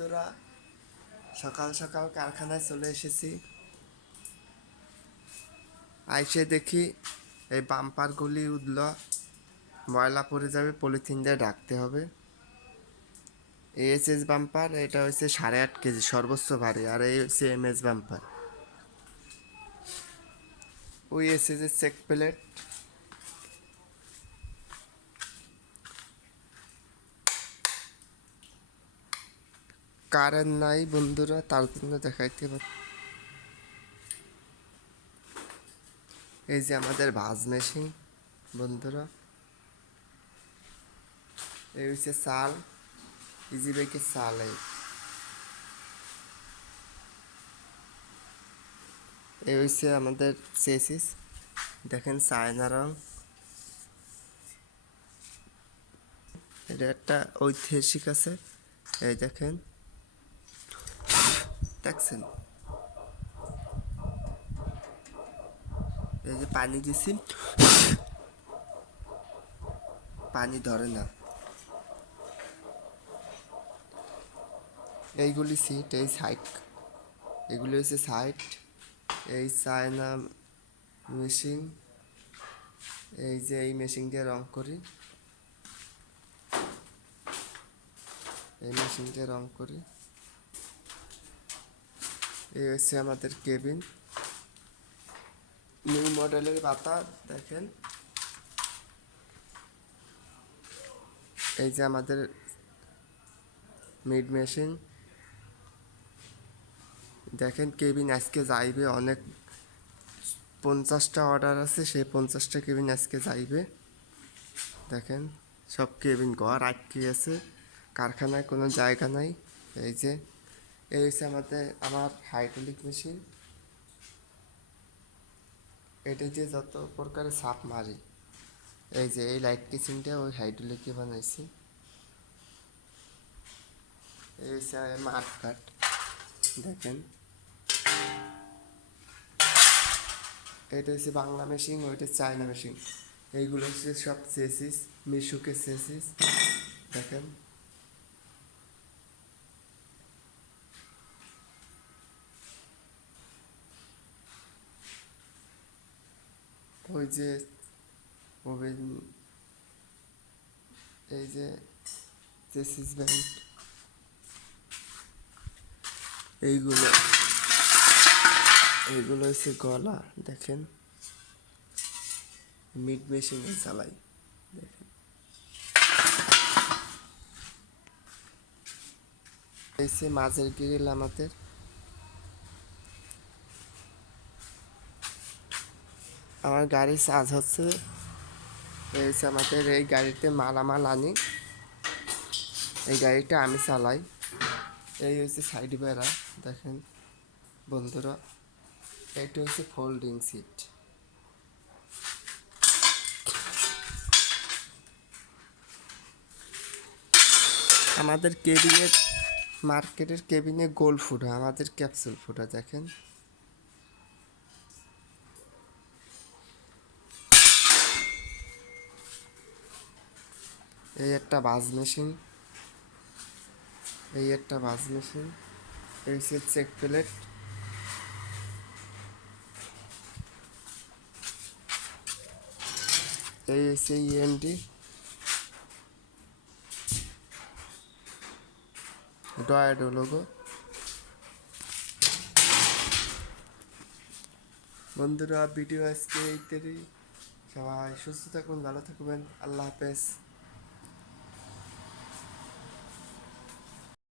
বন্ধুরা, সকাল সকাল কারখানায় চলে এসেছি। আইসে দেখি এই বাম্পারগুলি উঠল, ময়লা পড়ে যাবে, পলিথিন দিয়ে ঢাকতে হবে। এএসএস বাম্পার, এটা হচ্ছে 8.5 কেজি সর্বোচ্চ ভারী। আর এই হচ্ছে এমএস বাম্পার। ওই এসএস এর চেক প্লেট। কারেন্ট নাই বন্ধুরা, তার জন্য দেখাইতে পারি। এই যে আমাদের ভাজ মেশিন বন্ধুরা, এই হচ্ছে চাল, ইজি বাইকের চাল। এই হচ্ছে আমাদের চেসিস, দেখেন চায়না রং। এটা একটা ঐতিহাসিক আছে, এই দেখেন, দেখছেন? এই যে পানি দিছি, পানি ধরে না। এইগুলি সিট, এই সাইড, এগুলি হচ্ছে সাইড। এই চায়না মেশিন, এই যে এই মেশিন দিয়ে রং করি, এই মেশিন দিয়ে রং করি। এই হচ্ছে আমাদের কেবিন, নিউ মডেলের পাতা দেখেন। এই যে আমাদের মিড মেশিন দেখেন। কেবিন আজকে যাইবে অনেক, 50টা অর্ডার আছে, সেই 50টা কেবিন আজকে যাইবে। দেখেন সব কেবিন ঘর আটকে আছে, কারখানায় কোনো জায়গা নাই। এই যে এই হচ্ছে আমার হাইড্রোলিক মেশিন, এটা দিয়ে যত প্রকারের সাপ মারি। এই যে এই লাইট কিচিংটা ওই হাইড্রোলিকে বানাইছি। এই হচ্ছে মাঠ কাট দেখেন। এটা হচ্ছে বাংলা মেশিন, ওইটা চায়না মেশিন। এইগুলো হচ্ছে সব চেসিস, মিশুকে চেসিস দেখেন। ওই যে ওভেন, এই যে চেসিস ব্যান্ড, এইগুলো এইগুলো হচ্ছে গলা দেখেন। মিড মেশিনে চালাই দেখেন। এই যে মাঝের গ্রিল আমাদের। আমার গাড়ি চার্জ হচ্ছে। এই হচ্ছে আমাদের, এই গাড়িতে মালামাল আনি, এই গাড়িটা আমি চালাই। এই হচ্ছে সাইড বেড়া দেখেন বন্ধুরা, এইটা হচ্ছে ফোল্ডিং সিট। আমাদের কেবিনের, মার্কেটের কেবিনে গোল ফুটা, আমাদের ক্যাপসুল ফুটা দেখেন। এই একটা বাজ মেশিন, এই একটা বাজ মেশিন। এই হচ্ছে চেক প্লেট। এই হচ্ছে ইএনডি, ডয়েডো লোগো। বন্ধুরা ভিডিও আজকে এইটারই। সবাই সুস্থ থাকুন, ভালো থাকবেন, আল্লাহ হাফেজ।